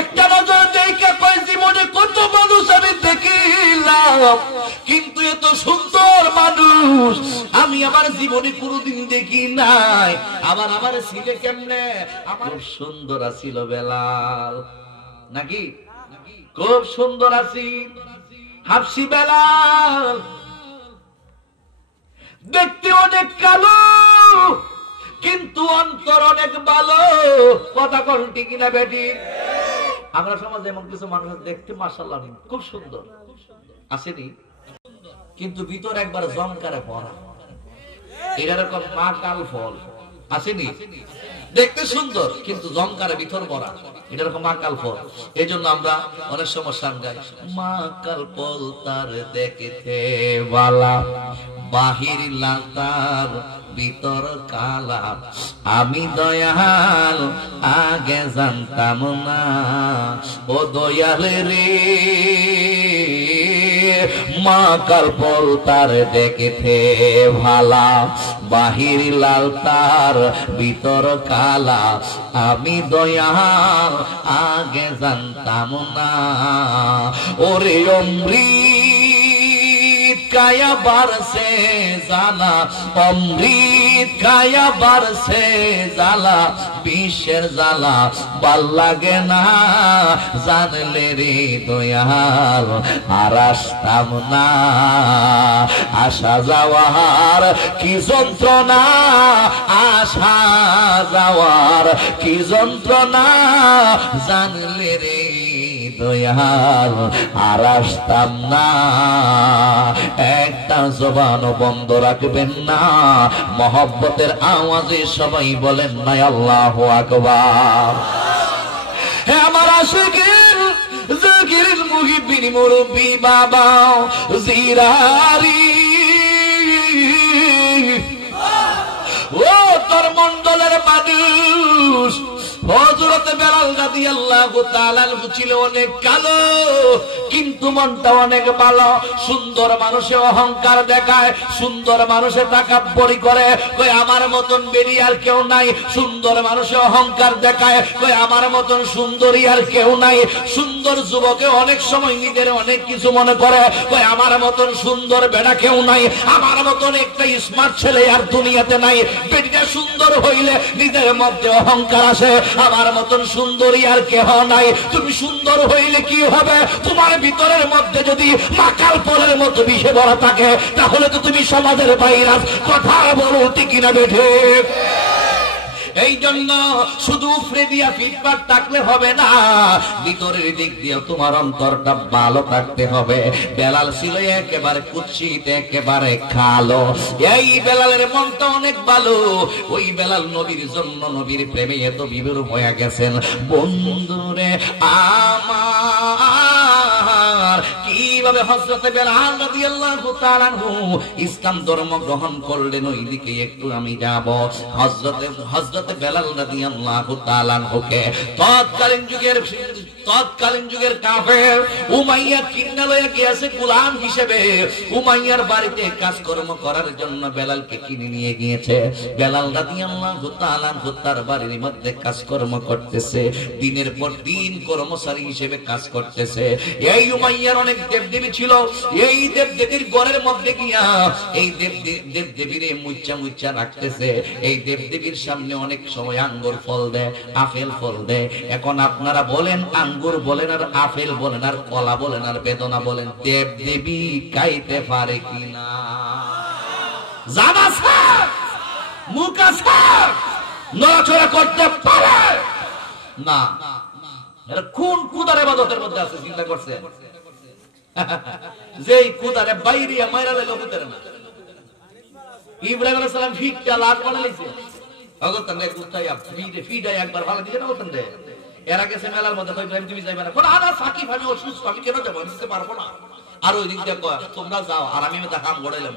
একটা নজর দেখে কয় জীবনে কত মানুষ আমি দেখিলাম, কিন্তু এত সুন্দর মানুষ আমি আমার জীবনে কোনোদিন দেখি নাই। আবার আমার ছিলে কেমনে? আমার সুন্দর আছিল বেলাল, নাকি খুব সুন্দর আছি হাফসি বেলাল, দেখতে অনেক কালো কিন্তু অন্তর অনেক ভালো। কথা কোন ঠিক না বেটি? আমরা সমাজে এমন কিছু মানুষ দেখতে মাশাআল্লাহ খুব সুন্দর আসেনি, কিন্তু ভিতর একবার জংকারে ভরা। এরকম মা কাল ফল আসেনি, দেখতে সুন্দর কিন্তু জংকারে ভিতর ভরা, এরকম মা কাল ফল। এই জন্য আমরা অনেক সময় সাঙ্গাই মা কাল ফল তার দেখতে বালা, বাহির লাতার ভিতর কালা, আমি দয়াল আগে জানতাম না, ও দয়াল রে মা কাল ফল তার দেখতে ভালা, বাহির লাল তার ভিতর কালা, আমি দয়াল আগে জানতাম না। ওরে অমৃত কায়া বারসে জালা, অমৃত কায়া বারসে জালা, বিশ্বের জালা ভাল লাগে না, জানলে রে দয়াল আর আসতাম না। আসা যাওয়ার কি যন্ত্রণা, আসা যাওয়ার কি যন্ত্রণা, জানলে রে দয়াল আর আসতাম না। একটা জবান বন্ধ রাখবেন না, মহব্বতের আওয়াজে সবাই বলেন না আল্লাহু আকবার। হে আমার আশিকিন জাকিরিন মুহিব্বিন মুরব্বি বাবা জিরারি, ও তোর মন্ডলের মানুষ হযরত বেলাল রাদিয়াল্লাহু তাআলা ছিল অনেক কালো কিন্তু মনটা অনেক ভালো। সুন্দর মানুষে অহংকার দেখায়, সুন্দর মানুষে তাকাব্বুরি করে, কই আমার মতন বেরি আর কেউ নাই। সুন্দর মানুষে অহংকার দেখায়, কই আমার মতন সুন্দরী আর কেউ নাই। সুন্দর যুবকে অনেক সময় নিজের অনেক কিছু মনে করে, কই আমার মতন সুন্দর বেড়া কেউ নাই, আমার মতন একটা স্মার্ট ছেলে আর দুনিয়াতে নাই। বেটিটা সুন্দর হইলে নিজের মধ্যে অহংকার আসে, আমার মতন সুন্দরী আর কেহ নাই। তুমি সুন্দর হইলে কি হবে? তোমার ভিতরের মধ্যে যদি মাকাল ফলের মতো বিষে ভরা থাকে, তাহলে তো তুমি সমাজের বাইরে কথা বলো ঠিক কিনা বেঠে? এই জন্য শুধু উপরে দিয়া ফিটপাট থাকলে হবে না, ভিতরের দিক দিয়ে তোমার অন্তরটা ভালো থাকতে হবে। বেলাল ছিল একেবারে কুৎসিত, একেবারে কালো। এই বেলালের মনটা অনেক ভালো। ওই বেলাল নবীর জন্য, নবীর প্রেমে এত বিভোর হয়ে গেছেন। বন্ধুরে আমার কিভাবে হযরত বেলাল রাদিয়াল্লাহু তাআলা ইসলাম ধর্ম গ্রহণ করলেন, ওই দিকে একটু আমি যাব। হযরত বেলাল রাদিয়াল্লাহু তাআলা কে তৎকালীন যুগের কাফের উমাইয়া কিনা লয়ে গিয়েছে গোলাম হিসেবে। উমাইয়ার বাড়িতে কাজকর্ম করার জন্য বেলালকে কিনে নিয়ে গিয়েছে। বেলাল রাদিয়াল্লাহু তাআলা তার বাড়ির মধ্যে কাজকর্ম করতেছে, দিনের পর দিন কর্মচারী হিসেবে কাজ করতেছে। এই উমাইয়ার অনেক দেবদেবী ছিল। এই দেবদেবীর ঘরের মধ্যে গিয়া এই দেবদেবীরে মুচ্চা রাখতেছে। এই দেবদেবীর সামনে অনেক সময় আঙ্গুর ফল দেয়, আপেল ফল দেয়। এখন আপনারা বলেন, আঙ্গুর বলেন আর আপেল বলেন আর কলা বলেন আর বেদনা বলেন, দেবদেবী খাইতে পারে কিনা? জানা স্যার, মুখা স্যার নড়াচড়া করতে পারে না। এরা কোন কুদার ইবাদতের মধ্যে আছে চিন্তা করছে? যেই কুদারে বাইরে মাইরালে লোকের না। ইব্রাহিম আলাইহিস সালাম ফিটটা লাশ বানাইছে, অগতন নে কুতায়া ফিডে একবার ভালো দিছে না অগতন দে। এরা গেছে মেলার মধ্যে, কই ইব্রাহিম তুমি যাইবা না? কোন আনা সাকিব আমি অসুস্থ, আমি কেন যাব? দিতে পারবো না। আর ওই দিক দিয়ে কয় তোমরা যাও আর আমি মেটা কাম গড়াইলাম।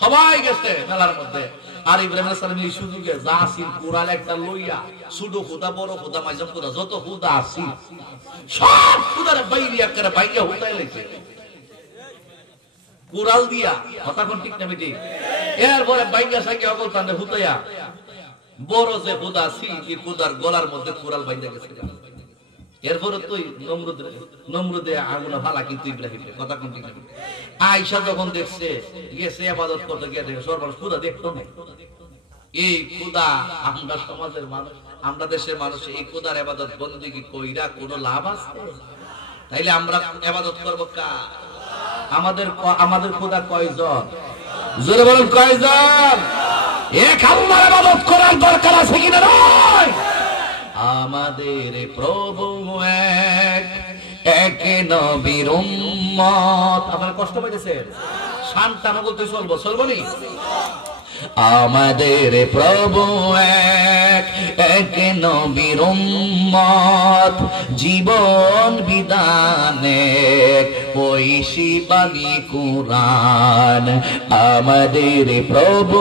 সবাই গেছে মেলার মধ্যে। আর ইব্রাহিম আলাইহিস সালাম এই সুযোগে জাসিল কুরআন একটা লইয়া ছোট খুদা বড় খুদা মাইজাম খুদা যত খুদা আছে সব খুদার বাইরে করে বাইরে হুতাই লাইছে কুরাল দিয়া। কথা কোন ঠিক না বেটি? এরপরে বাইঙ্গা সাইকে অকল তান্ডে হুতাইয়া বড় যে খুদা আছে এই খুদার গলার মধ্যে কুরাল বাইন্দা গেছে। এরপরে তো নমরুদে আগুন ভালা, কিন্তু ইব্রাহিম কথা কোন ঠিক। আয়েশা যখন দেখছে গেছে ইবাদত করতে গিয়ে দেখে সর্বনাশ, খোদা দেখতো না। এই খোদা আমরা সমাজের মানুষ, আমরা দেশের মানুষ এই খোদার ইবাদত বন্দেগী কইরা কোনো লাভ আছে? তাইলে আমরা ইবাদত করব কার? আমাদের খোদা কয়জন? জোরে বলুন কয়জন? এক আল্লাহর ইবাদত করার দরকার আছে কিনা? নয়, আমাদের প্রভু এক, এক নবীর উম্মত। আপনারা কষ্ট পাইতেছেন? শান্তানো বলতে চলবো, চলবো নি? আমাদের প্রভু এক, এক নবীর উম্মত, জীবন বিধানে ঐশী বাণী কুরআন। আমাদের প্রভু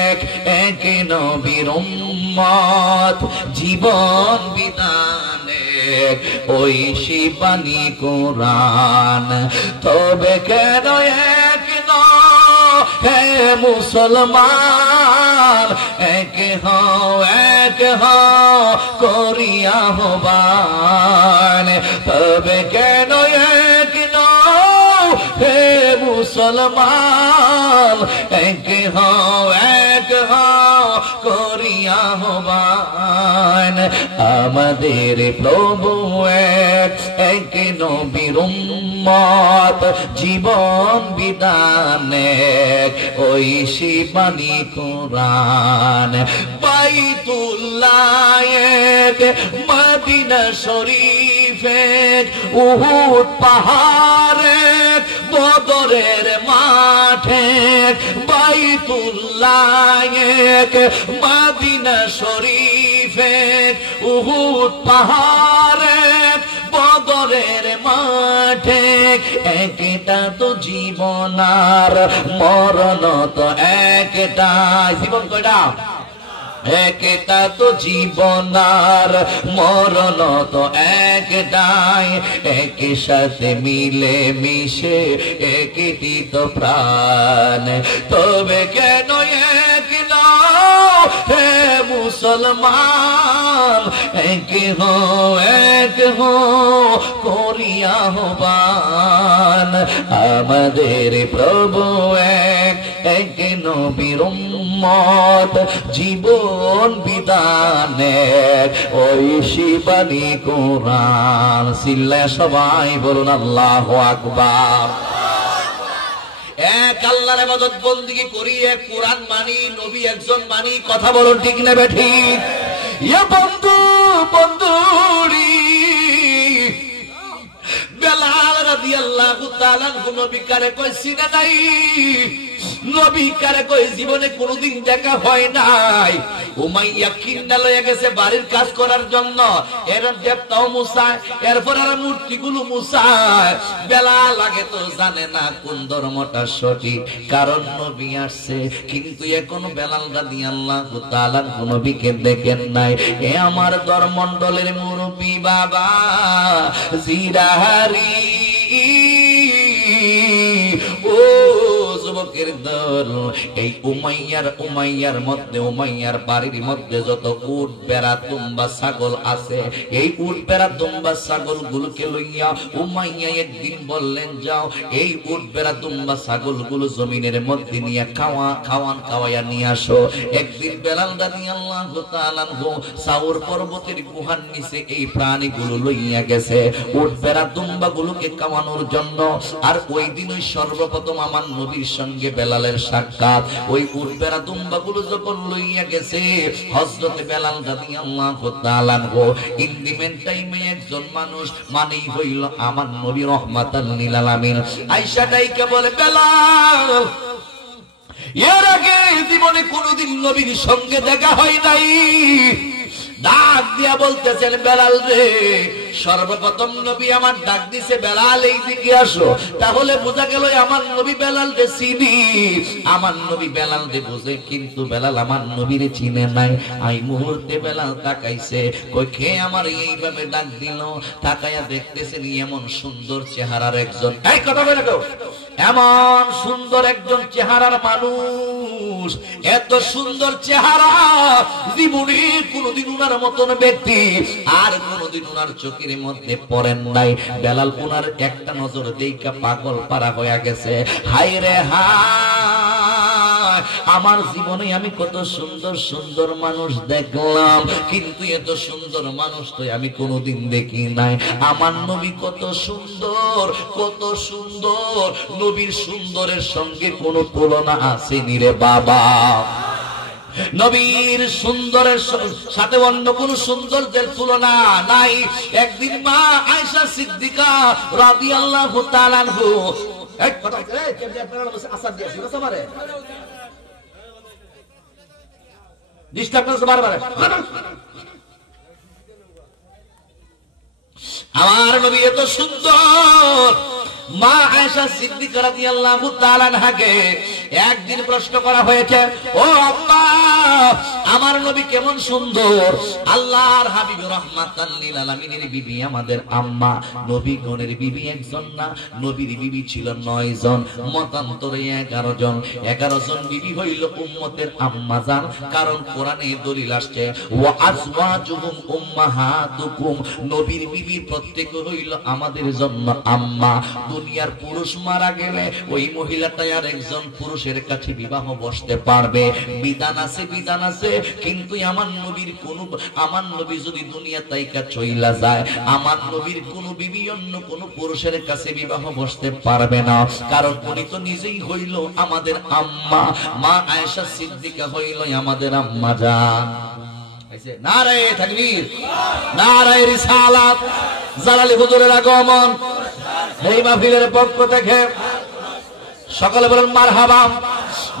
এক, এক নবীর উম্মত, জীবন বিধানে ঐশী বাণী কুরআন। তবে কেন এক হে মুসলমান, এক হও, এক হও করিয়া হবান। তবে কেন এক নও হে মুসলমান, এক হও, এক হও করিয়া হবান। আমাদের প্রভু এক, এক নবীর উম্মত, জীবন বিধানে ঐশী বাণী কুরআন। বাইতুল্লাহ এক, মদিনা শরীফ এক, উহুদ পাহাড় এক, বদরের মাঠ এক। বাইতুল্লাহ এক, মদিনা শরীফ এক, উহুদ পাহাড় এক, বদরের মাঠে। একটা তো জীবন আর মরণ তো একটাই। জীবন কয়টা? একটা তো জীবন আর মরণ তো একটাই। একই সাথে মিলে মিশে একটি তো প্রাণ। তবে কেন এক নও হে মুসলমান, এক হো, এক হো করিয়া হবান। আমাদের প্রভু এক, এক নবীর উম্মত, জীবন বিধানে ঐশী বাণী কুরআন। সিল্লায় সবাই বলুন আল্লাহু আকবার। এক আল্লাহর ইবাদত বন্দেগী করি, এক কোরআন মানি, নবী একজন মানি। কথা বলুন ঠিক না বেঠিক? ইয়া বন্ধু, বন্ধুরি বেলাল রাদিয়াল্লাহু তাআলা নবী কারে কই চিনে নাই? নবী কারে কই জীবনে কোনোদিন দেখা হয় নাই। উমাইয়া কিন্ডা লয়ে গেছে বাড়ির কাজ করার জন্য, এর দেবতাও মুসায়, এরপর আর মূর্তিগুলো মুসায়। বেলাল আগে তো জানে না কোন ধর্মটা সঠিক, কারণ নবী আসছে। কিন্তু এখনো বেলাল রাদিয়াল্লাহু তাআলা নবীকে দেখেন নাই। এ আমার ধর্মমণ্ডলের মুরব্বী বাবা জিরাহারি, ও যুবকের দল, এই উমাইয়ার মধ্যে, উমাইয়ার বাড়ির মধ্যে যত উট বেড়া দুম্বা ছাগল আছে, এই উট বেড়া দুম্বা ছাগল গুলোকে লইয়া উমাইয়া একদিন বললেন, যাও এই উট বেড়া দুম্বা ছাগল গুলো জমিনের মধ্যে নিয়ে খাওয়াইয়া নিয়ে আসো। একদিন বেলাল রাদিয়াল্লাহু তাআলা সাউর পর্বতের গুহার নিচে এই প্রাণীগুলো লইয়া গেছে উট বেড়া দুম্বা গুলোকে খাওয়ানোর জন্য। আর ওই দিন ওই সর্বপ্রথম আমার নবীর সঙ্গে বেলালের সাক্ষাৎ। ওই উট বেড়া দুম্বা গুলো যখন লইয়া গেছে, হযরত বেলাল রাদিয়াল্লাহু তাআলা ইন দি মেন টাইমে একজন মানুষ মানেই হইল আমার নবী রহমাতাল লিল আলামিন। আয়েশা ডাইকা বলে, বেলাল এর আগে জীবনে কোনোদিন নবীর সঙ্গে দেখা হয় নাই। ডাক দিয়া বলতেছেন, বেলাল রে, সর্বপ্রথম নবী আমার ডাক দিছে, বেলাল এই দিকে আসো। তাহলে বোঝা গেল আমার নবী বেলাল রে চিনি, আমার নবী বেলাল রে বোঝে, কিন্তু বেলাল আমার নবীরে চিনে নাই। এই মুহূর্তে বেলাল তাকাইছে, কই খে আমার এইভাবে ডাক দিল। তাকাইয়া দেখতেছেন এমন সুন্দর চেহারার একজন, এই কথা বলে তো, এমন সুন্দর একজন চেহারার মানুষ মানুষ, এত সুন্দর চেহারা, জীবনে কোনদিন উনার মতন ব্যক্তি আর কোনদিন উনার চোখের মধ্যে পড়েন নাই। বেলাল উনার একটা নজর দেখা পাগল পারা হয়ে গেছে। হায় রে হায়, আমার জীবনে আমি কত সুন্দর সুন্দর মানুষ দেখলাম, কিন্তু এত সুন্দর মানুষ তো আমি কোনোদিন দেখি নাই। আমার নবী কত সুন্দর, কত সুন্দর, নবীর সুন্দরের সঙ্গে কোনো তুলনা আসেনি রে বাবা। নবীর সুন্দরের সাথে অন্য কোন সৌন্দর্যের তুলনা নাই। একদিন মা আয়েশা সিদ্দিকা রাদিয়াল্লাহু তাআলা আনহু আমার নবী এত সুন্দর। মা আয়েশা সিদ্দিকা রাদিয়াল্লাহু তাআলা আনহাকে একদিন প্রশ্ন করা হয়েছে, ও আম্মা, আমার নবী কেমন সুন্দর? আল্লাহর হাবিব রাহমাতাল লিল আলামিনের বিবি আমাদের আম্মা। নবীগণের বিবি একজন না, নবীর বিবি ছিল 9 জন, মতান্তরে 11 জন। 11 জন বিবি হইল উম্মতের আম্মা জান, কারণ কোরআনে দলিল আসছে ওয়া আজওয়াজুহুম উম্মাহাতুকুম, নবীর বিবি প্রত্যেক হইল আমাদের জন্য আম্মা। দুনিয়ার পুরুষ মারা গেলে ওই মহিলাটা আর একজন পুরুষের কাছে বিবাহ বসতে পারবে, বিধান আছে, বিধান আছে। কিন্তু আমার নবী যদি দুনিয়া তাইকা চইলা যায়, আমার নবীর কোন বিবি অন্য কোন পুরুষের কাছে বিবাহ বসতে পারবে না, কারণ উনি তো নিজেই হইল আমাদের আম্মা। মা আয়েশা সিদ্দিকা হইল আমাদের আম্মা জান। নারায়ে তাকবীর, নারায়ে রিসালাত, জালালি হুজুরের আগমন। এই মাহফিলের পক্ষ থেকে সকলে বলেন মারহাবা।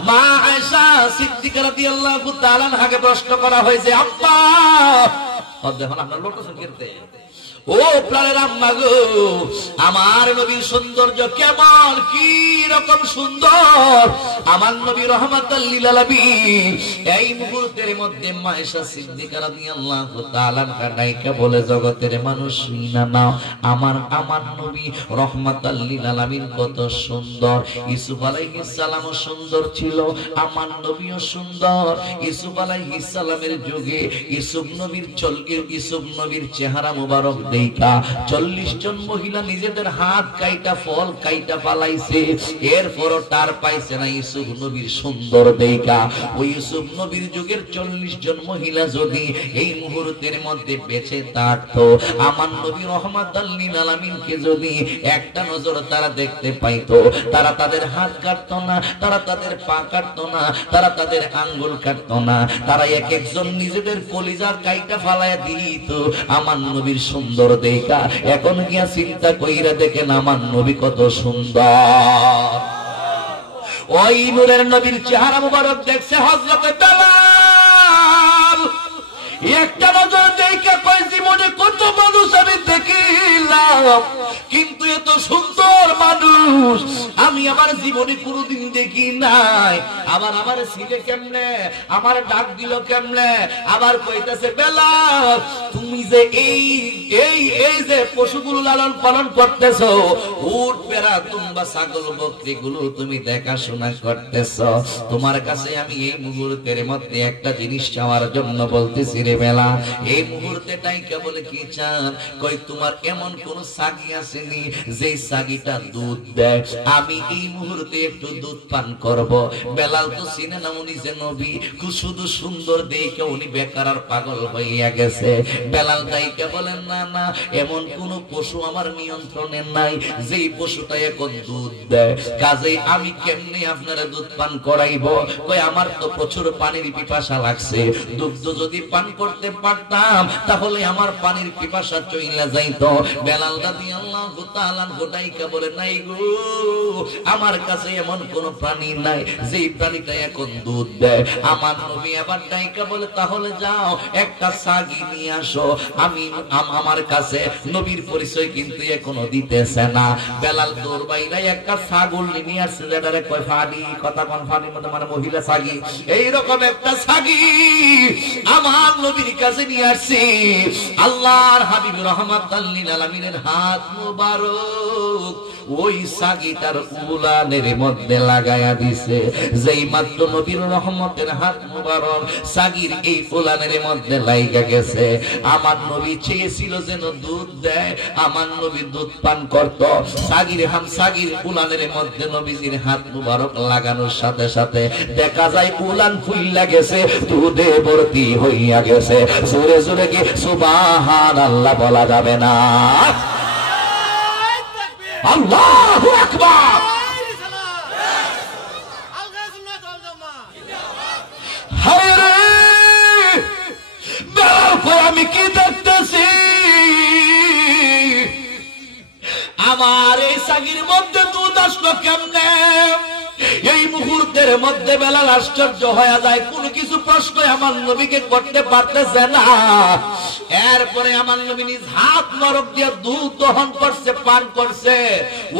মা আয়েশা সিদ্দিকা রাদিয়াল্লাহু তাআলা আনহাকে প্রশ্ন করা হয়েছে, আব্বা, দেখুন আপনার লোটসন করতে, ও প্রাণের আম্মা গো, আমার নবীর সৌন্দর্য কেমন, কি রকম সুন্দর? আমার নবী রাহমাতাল লিল আলামিন এই মুহূর্তের মধ্যে মা আয়েশা সিদ্দিকা রাদিয়াল্লাহু তাআলা আনহা ডাইকা বলে, জগতের মানুষ শুনা নাও, আমার নবী রাহমাতাল লিল আলামিন কত সুন্দর। ইউসুফ আলাইহিস সালামও সুন্দর ছিল, আমার নবীও সুন্দর। ইউসুফ আলাইহিস সালামের যুগে ইউসুফ নবীর চেহারা মুবারক দেখা 40 জন মহিলা নিজেদের হাত কাইটা ফল কাইটা পালাইছে, এরপরও তার পাইছে না ইউসুফ নবীর সুন্দর দেখা। ওই ইউসুফ নবীর যুগের 40 জন মহিলা যদি এই মুহূর্তের মধ্যে বেঁচে থাকতো, আমার নবী রাহমাতাল লিল আলামিনকে যদি একটা নজর তারা দেখতে পাইতো, তারা তাদের হাত কাটতো না, তারা তাদের পা কাটতো না, তারা তাদের আঙ্গুল কাটতো না, তারা এক একজন নিজেদের কলিজার কাইটা ফালাইয়া দিত আমার নবীর সুন্দর দেখা। এখন গিয়া চিন্তা কইরা দেখেন আমার নবী কত সুন্দর। ওই নূরের নবীর চেহারা মুবারক দেখছে হযরতে বেলাল, একটা নজর দেখে কই জীবনে কত মানুষ আমি দেখিলাম, কিন্তু এত সুন্দর মানুষ আমি আমার জীবনে কোনোদিন দেখি নাই। আমার ছিলে কেমনে, আমার ডাক দিল কেমনে, আবার কইতাছে বেলাল, তুমি যে এই যে পশুগুলো লালন পালন করতেছো, উট বেড়া তুম্বা ছাগল বকরি গুলো তুমি দেখাশোনা করতেছো, তোমার কাছে আমি এই মুহূর্তের মধ্যে একটা জিনিস চাওয়ার জন্য বলতেছি রে বেলা। এই মুহূর্তে টাইকা বলে কি চান? কই তোমার এমন কোন ছাগি আসেনি যে ছাগিটা দুধ দেয়, আমি এই মুহূর্তে একটু দুধ পান করব। বেলাল তো চিনে না উনি যে নবী, শুধু সুন্দর দেখে উনি বেকার আর পাগল হইয়া গেছে। বেলাল টাইকা বলেন না না, এমন কোন পশু আমার নিয়ন্ত্রণে নাই যেই পশুটা এখন দুধ দেয়, কাজেই আমি কেমনে আপনারা দুধ পান করাইব? কই আমার তো প্রচুর পানির পিপাসা লাগছে, দুধ যদি পান করতে পারতাম তাহলে আমার পানির পিপাসা চইলা যাইতো। বেলাল রাদিয়াল্লাহু তাআলা গোটাইকা বলে, নাই গো, আমার কাছে এমন কোন প্রাণী নাই যেই প্রাণীটা এখন দুধ দেয়। আমার নবী আবার ডাইকা বলে, তাহলে যাও একটা ছাগি নিয়ে আসো। আমার কাছে নবীর পরিচয় কিন্তু এখনো দিতেছে না। বেলাল দৌড় বাইরা একটা ছাগল নিয়ে আসছে, যেটারে কয় ফাড়ি, কথা কোন ফাড়ির মধ্যে মানে মহিলা ছাগি, এইরকম একটা ছাগি আমার নবীর কাছে নিয়ে আসছি। আল্লাহর হাবিব রাহমাতাল লিল আলামিনের হাত মুবারক ওই সাগিটার উলানের মধ্যে লাগায়া দিছে। যেই মাত্র নবীর রহমতের হাত মুবারক সাগির এই উলানের মধ্যে লাইগা গেছে, আমার নবী চেয়েছিল যেন দুধ দেয়, আমার নবী দুধ পান করত। সাগির উলানের মধ্যে নবীজির হাত মুবারক লাগানোর সাথে সাথে দেখা যায় উলান ফুইলা গেছে, দুধে ভর্তি হইয়া গেছে। জোরে জোরে কি সুবহানাল্লাহ বলা যাবে না? আল্লাহু আকবার। হায়রে আমি কি দেখতেছি, আমার এই সাগির মধ্যে দুধ আসলো কেমনে? এই মুহূর্তের মধ্যে বেলাল আশ্চর্য হয়ে যায়, কোনো কিছু প্রশ্ন আমার নবীকে করতে পারতেছে না। এরপরে আমার নবী নিজ হাত নরক দিয়ে দুধ দহন করছে, পান করছে।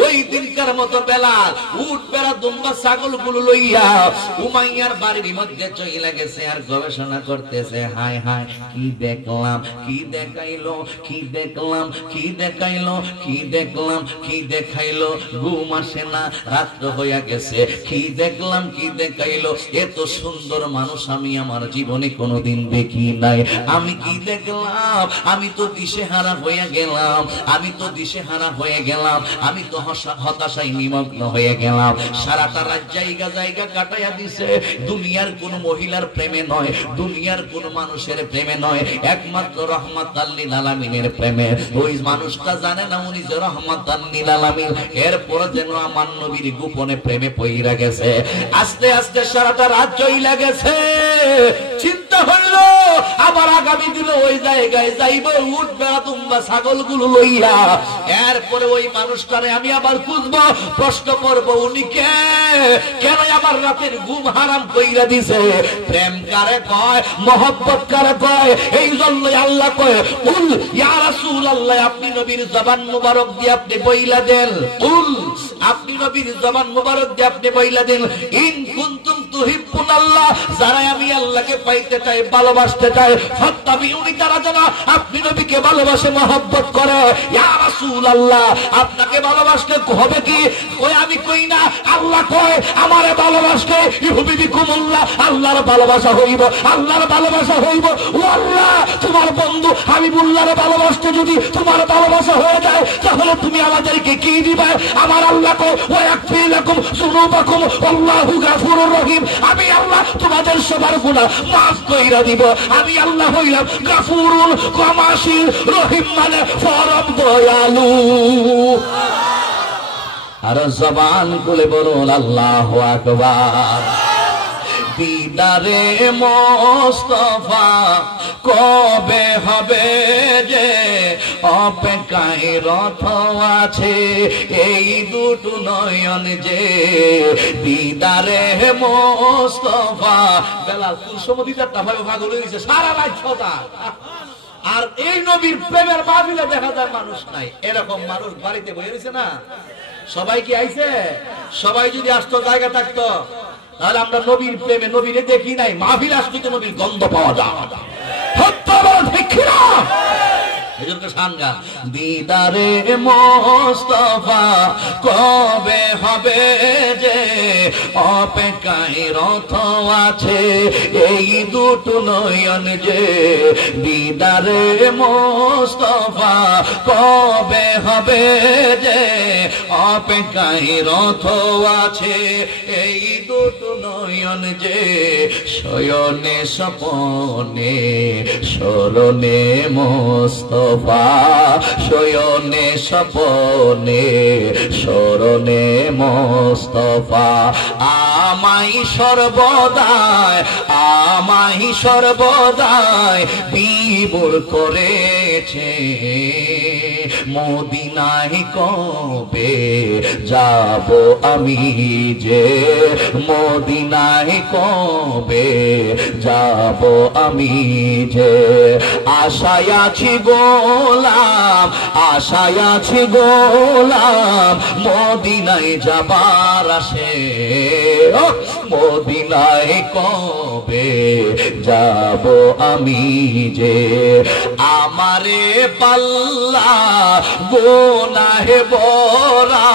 ওই দিনকার মতো বেলাল উট বেড়া দুম্বা ছাগল গুলো লইয়া উমাইয়ার বাড়ির মধ্যে চলে গেছে আর গবেষণা করতেছে। হায় হায় কি দেখলাম, কি দেখাইলো, কি দেখলাম, কি দেখাইলো, কি দেখলাম, কি দেখাইলো। ঘুম আসে না, রাত্র হইয়া গেছে। কি দেখলাম, কি দেখাইলো, এত সুন্দর মানুষ আমি আমার জীবনে কোনোদিন দেখি নাই। আমি কি দেখলাম, আমি তো দিশেহারা হয়ে গেলাম, আমি তো দিশেহারা হয়ে গেলাম, আমি তো হতাশায় নিমগ্ন হয়ে গেলাম। সারাটা রাত জায়গা জায়গা কাটাইয়া দিছে। দুনিয়ার কোন মহিলার প্রেমে নয়, দুনিয়ার কোন মানুষের প্রেমে নয়, একমাত্র রহমাতাল লিল আলামিনের প্রেমে। ওই মানুষটা জানে না উনি যে রহমাতাল লিল আলামিন। এরপর যেন আমার নবীর গোপনে প্রেমে পইরা গেছে। আস্তে আস্তে সারাটা রাত চইলা গেছে। চিন্তা হইল আবার আগামী দিনে ওই জায়গায় যাইব উট বেড়া দুম্বা ছাগল গুলো লইয়া। এরপরে ওই মানুষটারে আমি আবার খুঁজবো, প্রশ্ন করবো উনি কে, কেন আমার রাতের ঘুম হারাম কইরা দিছে। প্রেম কারে কয়, মহব্বত কারে কয়, এই জন্য আল্লাহ কয় কুল ইয়া রাসূলুল্লাহ, আপনি নবীর জবান মুবারক দিয়ে আপনি বইলা দেন। কুল, আপনি নবীর জবান মুবারক দিয়ে আপনি বইলা দেন, ইন কুনতুম তুহিব্বুনাল্লাহ, যারা আমি আল্লাহকে পাইতে চাই, ভালোবাসতে চাই, ফাত্তাবিউনি, তারা যেন আপনি নবীকে ভালোবাসে, মহব্বত করে। ইয়া রাসূলুল্লাহ, আপনাকে ভালোবাসতে হবে কি? ওই আমি কই না, আল্লাহ কয় আমারে ভালোবাসতে ইহুবিকুমুল্লাহ, আল্লাহর ভালোবাসা হইব, আল্লাহর ভালোবাসা হইব। ও আল্লাহ, তোমার বন্ধু হাবিবুল্লাহর ভালোবাসতে যদি তোমার ভালোবাসা হয়ে যায়, তাহলে তুমি আমাদেরকে কি দিবে? আমার আল্লাহ কয় ওয়া ইয়াগফির লাকুম যুনুবাকুম আল্লাহু গাফুরুর রহিম, আমি আল্লাহ তোমাদের সবার গুনাহ মাফ কইরা দিব। আমি আল্লাহ হইলাম গাফুরুল কমাসির রহিম, মানে পরম দয়ালু। আর জবান খুলে বলুন আল্লাহু আকবার। দিদারে মোস্তফা কবে হবে যে, অপেক্ষায় রত আছে এই দুটো নয়ন যে। দিদারে মোস্তফা, বেলাল কুসুম দিদারটা ভাবে ভাগ হয়ে গেছে সারা রাত ছটা। আর এই নবীর প্রেমের মাহফিলে দেখা যায় মানুষ নাই। এরকম মানুষ বাড়িতে বসে রয়েছে না? সবাই কি আইছে? সবাই যদি আসতো, জায়গা থাকতো, তাহলে আমরা নবীর প্রেমে নবীরে দেখি নাই, মাহফিল আসতো তো নবীর গন্ধ পাওয়া যায়। দিদারে মোস্তফা কবে হবে যে, অপেক্ষায় রত আছে এই দুটো নয়ন যে। দিদারে মোস্তফা কবে হবে যে, অপেক্ষায় রত আছে এই দুটো নয়ন যে। শয়নে স্বপনে স্মরণে মোস্তফা, শয়নে স্বপনে স্মরণে মোস্তফা, আমায় সর্বদাই, আমায় সর্বদাই বিমূর করেছে। মদিনায় কবে যাব আমি যে, মদিনায় কবে যাব আমি যে। আশায় আছি গোলাম, আশায় আছি গোলাম, মদিনায় যাবার আসে। মদিনায় কবে যাব আমি যে, আমারে পাল্লা গোনাহে বরা।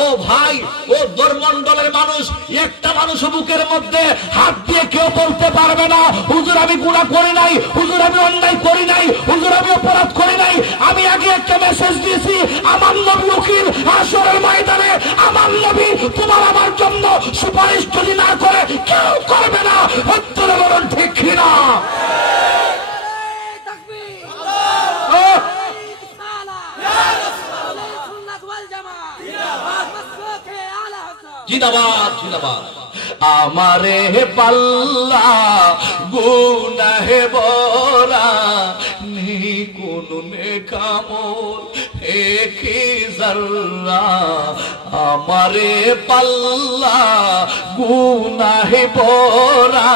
ও ভাই, ও দরমন্ডলের মানুষ, একটা মানুষ বুকের মধ্যে হাত দিয়ে কেউ বলতে পারবে না হুজুর আমি গুনাহ করি নাই, হুজুর আমি অন্যায় করি নাই, হুজুর আমি অপরাধ করি নাই। আমি আগে একটা মেসেজ দিয়েছি, আমার নবী উকিল হাসরের ময়দানে, আমার নবী তোমার আমার জন্য সুপারিশ যদি না করে কেউ করবে না। উত্তরে বলুন ঠিক কিনা? জিন্দাবাদ জিন্দাবাদ। আমারে পাল্লা গুনাহে বরা, নেই কোনো নেকামল একি জাররা। আমারে পাল্লা গুনাহে বরা,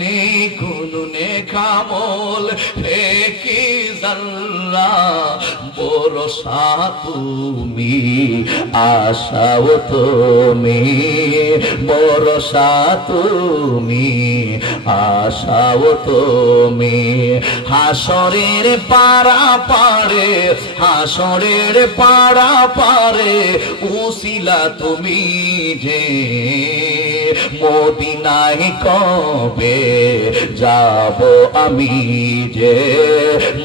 নেই কোনো নেকামল একি জাররা। ভরসা তুমি, আশাও তুমি, ভরসা তুমি, আশাও তুমি। হাসরের পারা পারে, হাসরের পারা পারে, উসিলা তুমি যে, মদিনায় কবে যাব আমি যে,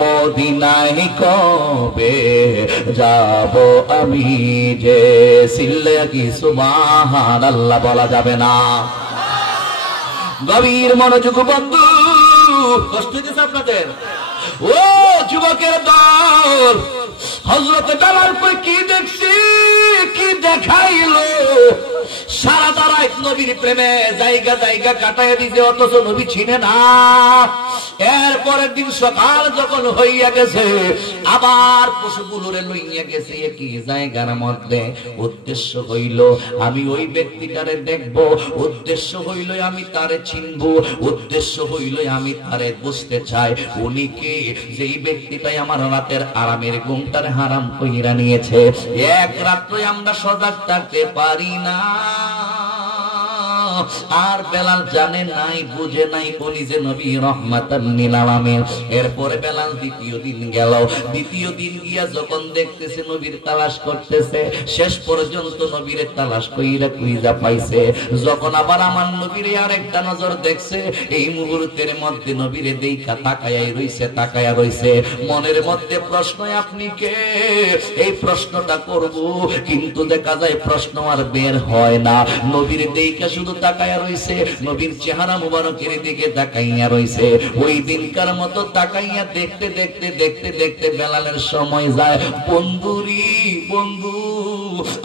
মদিনায় কবে যাব আমি যে। সিল্লে কি সুবহানাল্লাহ বলা যাবে না? গভীর মনোযোগ বন্ধু, কষ্ট হচ্ছে আপনাদের? ও যুবকের দল, হযরত বেলাল কই কি দেখছি, কি দেখাইলো? সারা রাত নবীর প্রেমে জায়গা জায়গা কাটায় দিতে, অথচ নবী চিনে না। এরপরের দিন সকাল যখন হইয়া গেছে, আবার পশুগুলোরে লইয়া গেছে একই জায়গার মধ্যে। উদ্দেশ্য হইল আমি ওই ব্যক্তিটারে দেখব, উদ্দেশ্য হইল আমি তারে চিনব, উদ্দেশ্য হইল আমি তারে বুঝতে চাই উনি কে। যেই ব্যক্তিটাই আমার রাতের আরামের ঘুমটারে হারাম কইরা নিয়েছে। এক রাত্রে আমরা সজাগ থাকতে পারি না। আর বেলাল জানে নাই, বুঝে নাই উনি যে নবী রহমাতাল লিল আলামিন। এরপরে বেলাল দ্বিতীয় দিন গেল। দ্বিতীয় দিন গিয়া যখন দেখতেছে নবীর তালাশ করতেছে, শেষ পর্যন্ত নবীর তালাশ কইরা কুইজা পাইছে। যখন আবার আমার নবীর আরেকটা নজর দেখছে, এই মুহূর্তের মধ্যে নবীরে দেখা তাকায়া রইছে, তাকায়া রইছে। মনের মধ্যে প্রশ্ন, আপনি কে? এই প্রশ্নটা করব, কিন্তু দেখা যায় প্রশ্ন আর বের হয় না। নবীর দেখা শুধু তাকায়া রইছে, নবীর চেহারা মুবারকের দিকে তাকাইয়া রইছে। ওই দিনকার মতো তাকাইয়া দেখতে দেখতে দেখতে দেখতে বেলালের সময় যায়। বন্ধুরি বন্ধু,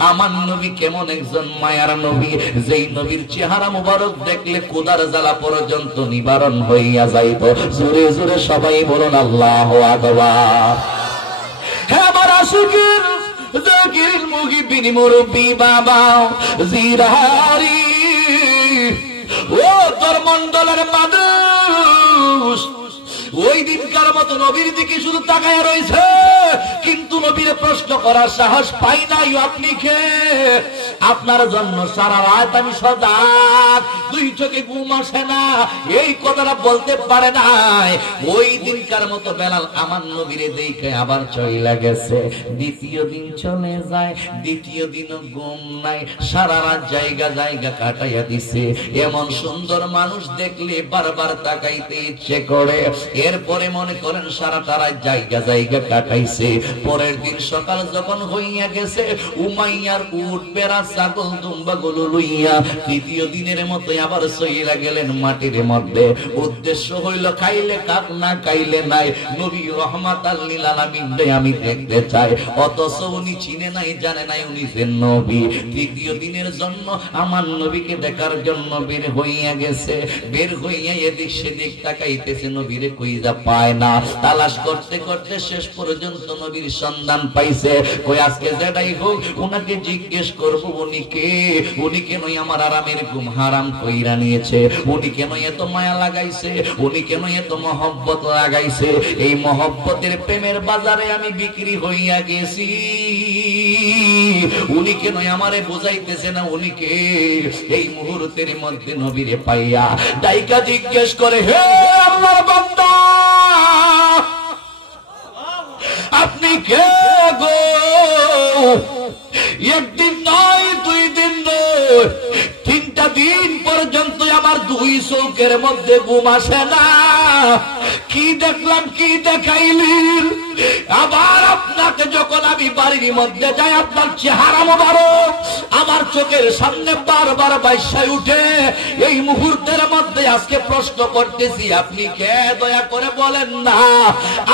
আমার নবী কেমন একজন মায়ার নবী, যেই নবীর চেহারা মুবারক দেখলে খোদার জ্বালা পর্যন্ত নিবারণ হইয়া যাইত। জোরে জোরে সবাই বলুন আল্লাহু আকবার। হে আমার আশিকির জাকির মুহিবিন মুরব্বি বাবা জিরারি, ও তোর মন্ডলের মানুষ, ওই দিনকার মতো নবীর দিকে শুধু তাকায় রয়েছে, কিন্তু নবীর প্রশ্ন করার সাহস পাই নাই। আপনি কে? আপনার জন্য সারা রাত আমি সজাগ, দুই চোখে ঘুম আসে না, এই কথাটা বলতে পারে নাই। ওই দিনকার মতো বেলাল আমার নবীরে দেখে আবার চইলা গেছে। দ্বিতীয় দিন চলে যায়, দ্বিতীয় দিনও ঘুম নাই, সারা রাত জায়গা জায়গা কাটাইয়া দিছে। এমন সুন্দর মানুষ দেখলে বারবার তাকাইতে ইচ্ছে করে। এরপরে মনে করেন সারাটা রাত জায়গা জায়গা কাটাইছে। পরের দিন সকাল যখন হইয়া গেছে, উমাইয়ার উট বেড়া ছাগল দুম্বা গুলো লইয়া তৃতীয় দিনের মতো আবার চইলা গেলেন মাটির মধ্যে। উদ্দেশ্য হইল খাইলে কাক, না খাইলে নাই, নবী রহমাতাল লিল আলামিন আমি দেখতে চাই। অথচ উনি চিনে নাই, জানে নাই উনি যে নবী। তৃতীয় দিনের জন্য আমার নবীকে দেখার জন্য বের হইয়া গেছে। বের হইয়া এদিক সেদিক তাকাইতেছে, নবীরে খুঁজে পায় না। তালাশ করতে করতে শেষ পর্যন্ত নবীর সন্ধান পাইছে। কই আজকে যেটাই হোক উনাকে জিজ্ঞেস করব উনি কে, উনি কেন আমার আরামের ঘুম হারাম কইরা নিয়েছে, উনি কেন এত মায়া লাগাইছে, উনি কেন এত মহব্বত লাগাইছে। এই মহব্বতের প্রেমের বাজারে আমি বিক্রি হইয়া গেছি, উনি কেন আমারে বুঝাইতেছে না উনি কে। এই মুহূর্তের মধ্যে নবীরে পাইয়া ডাইকা জিজ্ঞেস করে, হে আল্লাহর বান্দা আপনি কে গো? একদিন নয়, 2 দিন নয়, 3টা দিন পর্যন্ত আমার 2 চোখের মধ্যে ঘুম আসে না। কি দেখলাম, কি দেখাইলেন? আবার আপনাকে যখন আমি বাড়ির মধ্যে যাই, আপনার চেহারা মোবারক আমার চোখের সামনে বারবার বাইসায় উঠে। এই মুহূর্তের মধ্যে আজকে প্রশ্ন করতেছি, আপনি কে? দয়া করে বলেন না।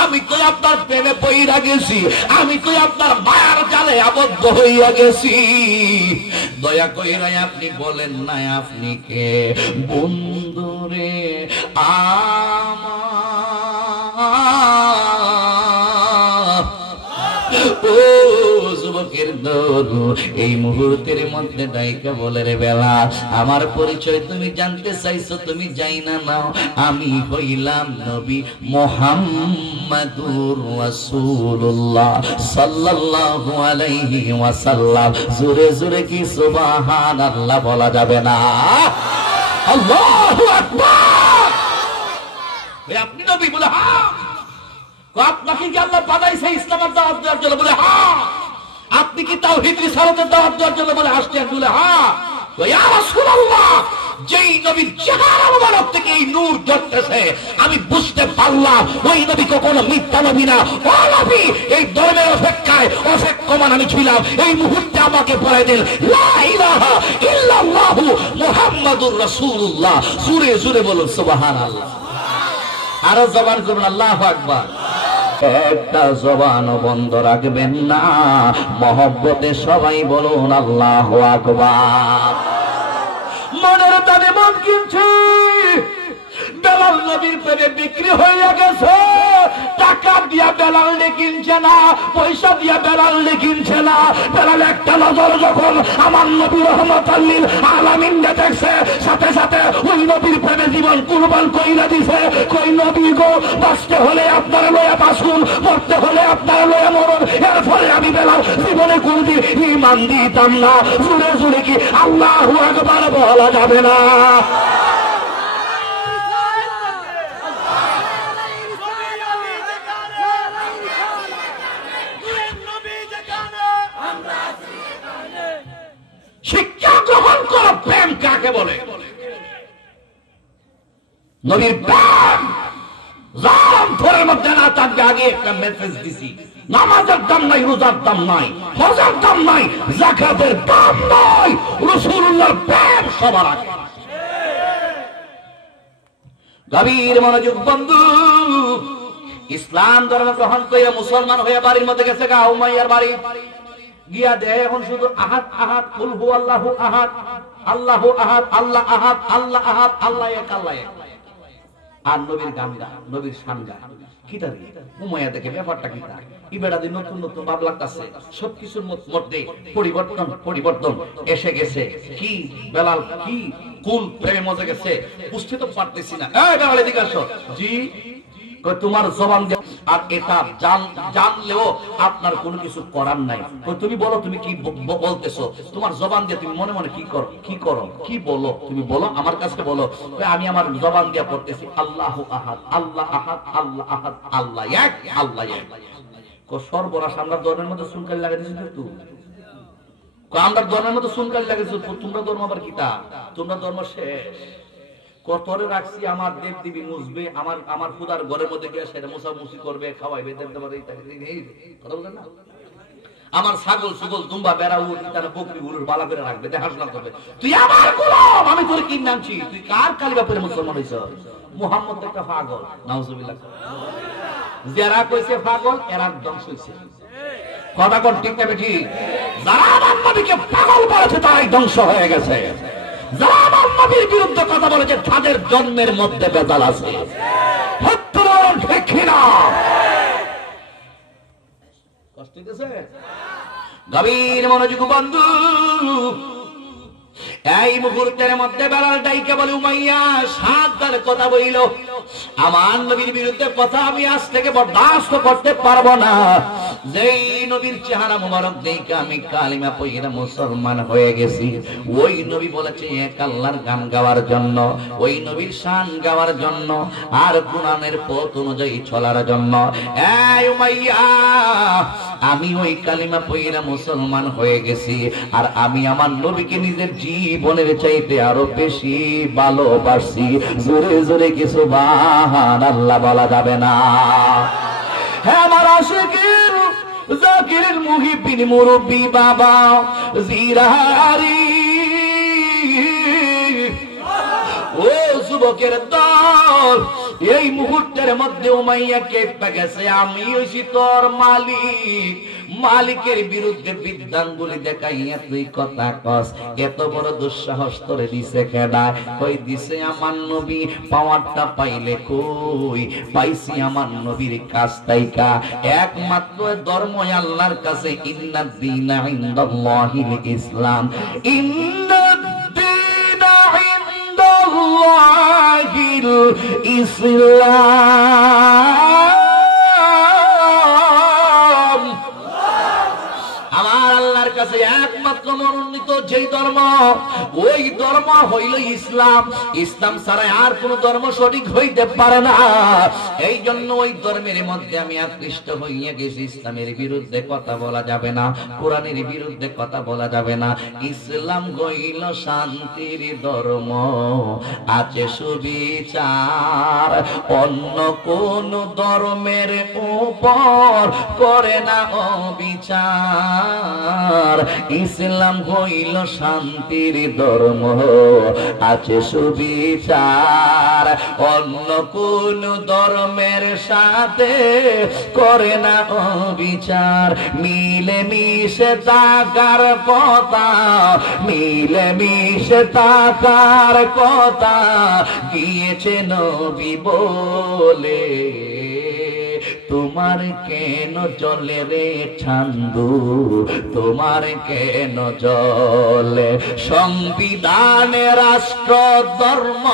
আমি তো আপনার প্রেমে পইরা গেছি, আমি তো আপনার মায়ার জালে আবদ্ধ হইয়া গেছি। দয়া কইরা আপনি বলেন না আপনি কে? বন্ধুরে ও যুবকের দল, এই মুহূর্তের মধ্যে ডাইকা বলে, রে বেলা আমার পরিচয় তুমি জানতে চাইছো, তুমি যাই না নাও। আমি হইলাম নবী মুহাম্মাদুর রাসূলুল্লাহ সাল্লাল্লাহু আলাইহি ওয়াসাল্লাম। জোরে জোরে কি সুবহানাল্লাহ বলা যাবে না? আল্লাহু আকবার। আপনি নবী? বলে হ্যাঁ। আপনাকে কি আল্লাহ বানাইছে ইসলামের দাওয়াত দেওয়ার জন্য? বলে হ্যাঁ। আপনি কি তাওহীদ রিসালাতের দাওয়াত দেওয়ার জন্য? বলে আসছেন। বলে হ্যাঁ। ইয়া রাসূলুল্লাহ, যেই নবীর চেহারা মোবারক থেকে এই নূর ঝরতেছে আমি বুঝতে পারলাম ওই নবী কখনো মিথ্যা নবী না। ও নবী, এই ধর্মের অপেক্ষায় অপেক্ষমান আমি ছিলাম। এই মুহূর্তে আমাকে পড়াই দিন লা ইলাহা ইল্লাল্লাহু মুহাম্মাদুর রাসূলুল্লাহ। জোরে জোরে বলুন সুবহানাল্লাহ। আরো জবান করুন আল্লাহু আকবার। একটা জবান বন্ধ রাখবেন না, মহব্বতে সবাই বলুন আল্লাহু আকবার। মনের টানে মন কিনছি, বেলাল নবীর প্রেমে বিক্রি হয়ে গেছে। টাকা দিয়া বেলাল কিনছে না, পয়সা দিয়া বেলাল কিনছে না। বেলাল একটা নজর যখন আমার নবী রহমাতুল লিল আলামিন দেখছে, সাথে সাথে ওই নবীর প্রেমে জীবন কুরবান কইরা দিছে। কই নবী গো, বাঁচতে হলে আপনার লয়া বাঁচুন, মরতে হলে আপনার লয়া মরুন। এর ফলে আমি বেলাল জীবনে কোনদিন ঈমান দিতাম না। জুড়ে জুড়ে কি আল্লাহু আকবার বলা যাবে না? শিক্ষা গ্রহণ করো, প্রেম কাকে বলে? নবীর প্রেম জাম ঘরের মধ্যে না থাকবে। আগে একটা মেসেজ দিছি, নামাজের দাম নাই, রোজার দাম নাই, হজের দাম নাই, যাকাতের দাম নাই, রাসূলুল্লাহর প্রেম সবার আগে। গভীর মনোযোগ বন্ধু। ইসলাম ধর্ম গ্রহণ করে মুসলমান হয়ে বাড়ির মধ্যে গেছে গা উমাইয়ার বাড়ি গিয়া দেয় এখন শুধু আহাদ আহাদ, কুল হু আল্লাহু আহাদ, আল্লাহু আহাদ, আল্লাহ আহাদ, আল্লাহ আহাদ, আল্লাহ এক, আল্লাহ এক। আর নবীর গান গা, নবীর শান গা। কিটা রে উমাইয়া দেখে ব্যাপারটা কিটা, এই বেড়া দিন নতুন নতুন ভাব লাগতাছে। সবকিছুর মধ্যে পরিবর্তন পরিবর্তন এসে গেছে। কি বেলাল কি কুল প্রেমে মজে গেছে, বুঝতে তো পারতেছি না। এই বেলাল এদিকে আসো। জি, তোমার জবান দিয়ে আর এটা জানলেও আপনার কোনো কিছু করার নাই। তুমি বলো তুমি কি বলতেছো, তোমার জবান দিয়ে তুমি মনে মনে কি করো কি বলো, তুমি বলো আমার কাছে বলো। আমি আমার জবান দিয়ে পড়তেছি আল্লাহু আহাদ, আল্লাহ আহাদ, আল্লাহ আহাদ, আল্লাহ এক, আল্লাহ এক। সর্বনাশ, আমরা ধর্মের মধ্যে সুনকালি লাগাইছি কিন্তু আমরা ধর্মের মধ্যে সুনকালি লাগাইছি। তোমরা ধর্ম আবার কিটা, তোমরা ধর্ম শেষ। কতরে রাখছি আমার দেব দেবী মুছবে, আমার খুদার ঘরের মধ্যে গিয়ে সেটা মোছামুছি করবে, খাওয়াইবে, কথা বলেন না। আমার ছাগল সুগল দুম্বা বেড়া উঠানে বকরি গুলোর বালা করে রাখবে, দেখাশোনা করবে। তুই আমার গোলাম, আমি তোর কি নামছি, তুই কার কালিমা পড়ে মুসলমান হইছ? মুহাম্মদ একটা পাগল, নাউজুবিল্লাহ। যারা কইছে পাগল এরা ধ্বংস হইছে। কথা কোন ঠিক না বেঠি? যারা আমার নবীকে পাগল বলেছে তারাই ধ্বংস হয়ে গেছে। যারা আমার নবীর বিরুদ্ধে কথা বলেছে তাদের জন্মের মধ্যে বেজাল আছে। গভীর মনোযোগ বন্ধু, এই মুহূর্তের মধ্যে বেলাল ডাইকে বলে, উমাইয়া সাবধানে কথা বইল, আমার নবীর বিরুদ্ধে কথা আমি আজ থেকে বরদাস্ত করতে পারবো না। যেই নবীর চেহারা মুবারক দেখে আমি কালিমা পড়ে মুসলমান হয়ে গেছি, ওই নবী বলেছে এক আল্লাহর গান গাওয়ার জন্য, ওই নবীর শান গাওয়ার জন্য, আর কুরআনের পথ অনুযায়ী চলার জন্য। এই উমাইয়া, আমি ওই কালিমা পড়ে মুসলমান হয়ে গেছি, আর আমি আমার নবীকে নিজের জীবনের চাইতে আরো বেশি ভালোবাসি। জোরে জোরে কি সুবহানাল্লাহ বলা যাবে না? হ্যাঁ আমার আশিকের জাকির মুহিবিন মুরব্বি বাবা জিরারি, ও যুবকের দল, এই মুহূর্তের মধ্যে উমাইয়া কেঁপে গেছে, আমি হইছি তোর মালিক, মালিকের বিরুদ্ধে বিদ্যাঙ্গুলি দেখাইয়া তুই কথা কস, এত বড় দুঃসাহস তোরে দিছে কেডা? কই দিছে আমার নবী, পাওয়ারটা পাইলে কই পাইছি আমার নবীর কাছ তাইকা। একমাত্র ধর্ম আল্লাহর কাছে, ইন্নাদ দীনা ইনদাল্লাহিল ইসলাম, ইন্নাদ দীনা ইনদাল্লাহিল ইসলাম। একমাত্র মনোনীত যেই ধর্ম, ওই ধর্ম হইল ইসলাম। ইসলাম ছাড়া আর কোন ধর্ম সঠিক হইতে পারে না। এই জন্য ওই ধর্মের মধ্যে আমি আকৃষ্ট হইয়া গেছি। ইসলামের বিরুদ্ধে কথা বলা যাবে না, কোরআনের বিরুদ্ধে কথা বলা যাবে না। ইসলাম হইল শান্তির ধর্ম, আছে সুবিচার, অন্য কোন ধর্মের উপর করে না অবিচার। ইসলাম হইল শান্তির ধর্ম, আছে সুবিচার, অন্য কোন ধর্মের সাথে করে না অবিচার। মিলে মিশে থাকার কথা, মিলে মিশে থাকার কথা গিয়েছে নবী বলে। তোমার কেন জলে রে ছান্দু, তোমার কেন জলে? সংবিধানে রাষ্ট্র ধর্ম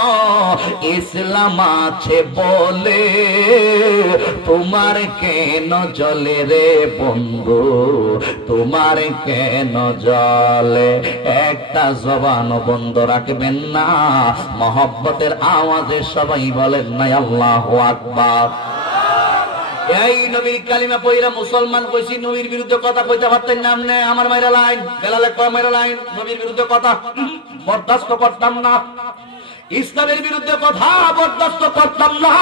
ইসলাম আছে বলে, তোমার কেন জলে রে বন্ধু, তোমার কেন জলে? একটা জবান বন্ধ রাখবেন না, মহব্বতের আওয়াজে সবাই বলেন না আল্লাহু আকবার। এই নবীর কালিমা পড়া মুসলমান কইছি, নবীর বিরুদ্ধে কথা কইতে পারতেন না। আমনে আমার মাইরা লাইন, বেলালে কয় মাইরা লাইন, নবীর বিরুদ্ধে কথা বরদাস্ত করতাম না। ইসলামের বিরুদ্ধে কথা বরদাস্ত করতাম না,